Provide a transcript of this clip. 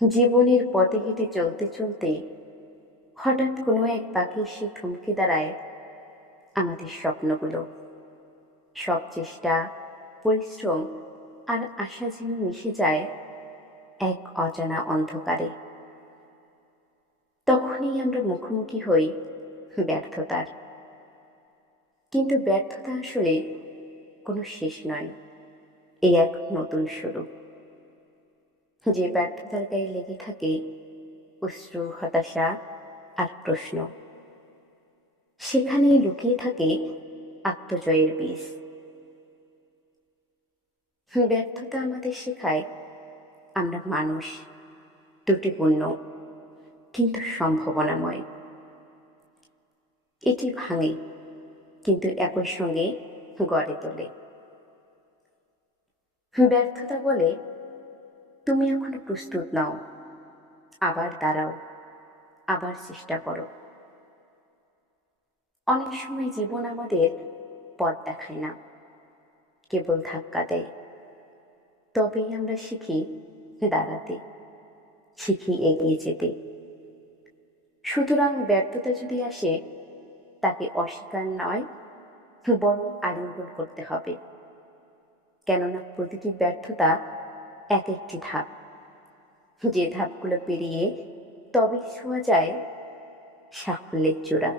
জীবনের পথে হেঁটে চলতে চলতে হঠাৎ কোনো এক পাখি এসে থমকে দাঁড়ায় আমাদের স্বপ্নগুলো। সব চেষ্টা, পরিশ্রম আর আশা যেন মিশে যায় এক অজানা অন্ধকারে। তখনই আমরা মুখোমুখি হই ব্যর্থতার। কিন্তু ব্যর্থতা আসলে কোনো শেষ নয় এই এক নতুন শুরু। যে ব্যর্থতার গায়ে লেগে থাকে, অশ্রু, হতাশা আর প্রশ্ন। সেখানেই লুকিয়ে থাকে আত্মজয়ের বীজ। ব্যর্থতা আমাদের শেখায়, আমরা মানুষ, ত্রুটিপূর্ণ, কিন্তু সম্ভাবনাময়। এটি ভাঙে, কিন্তু একই সঙ্গে গড়ে তোলে। ব্যর্থতা বলে তুমি এখনও প্রস্তুত নাও। আবার দাঁড়াও। আবার চেষ্টা করো। অনেক সময় জীবন আমাদের পথ দেখায় না। কেবল ধাক্কা দেয়। তবেই আমরা শিখি দাঁড়াতে, শিখি এগিয়ে যেতে। সুতরাং ব্যর্থতা যদি আসে, তাকে অস্বীকার নয়, বরং আলিঙ্গন করতে হবে। কেননা প্রতিটি ব্যর্থতা এক একটি ধাপ। যে ধাপগুলো পেরিয়ে তবেই শোয়া যায় সাফল্যের চূড়া।